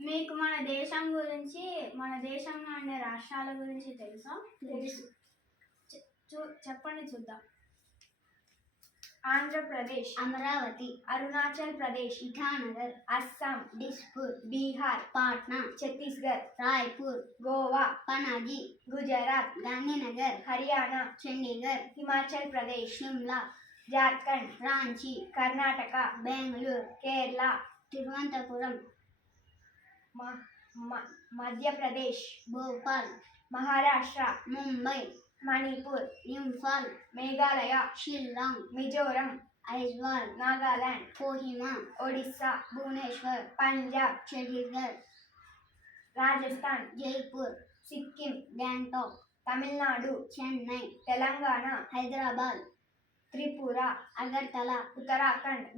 మీకు మన దేశం గురించి, మన దేశంలో ఉండే రాష్ట్రాల గురించి తెలుసా? తెలుసు. చెప్పండి చూద్దాం. ఆంధ్రప్రదేశ్, అమరావతి, అరుణాచల్ ప్రదేశ్, ఇటానగర్, అస్సాం, డిస్పూర్, బీహార్, పాట్నా, ఛత్తీస్గఢ్, రాయ్పూర్, గోవా, పనాజీ, గుజరాత్, గాంధీనగర్, హర్యానా, చండీగఢ్, హిమాచల్ ప్రదేశ్, షిమ్లా, జార్ఖండ్, రాంచీ, కర్ణాటక, బెంగళూరు, కేరళ, తిరువనంతపురం, మధ్యప్రదేశ్, భోపాల్, మహారాష్ట్ర, ముంబై, మణిపూర్, ఇంఫాల్, మేఘాలయ, షిల్లాంగ్, మిజోరం, ఐజ్వాల్, నాగాలాండ్, కోహిమా, ఒడిస్సా, భువనేశ్వర్, పంజాబ్, చండీగఢ్, రాజస్థాన్, జైపూర్, సిక్కిం, గ్యాంటాక్, తమిళనాడు, చెన్నై, తెలంగాణ, హైదరాబాద్, త్రిపుర, అగర్తల, ఉత్తరాఖండ్,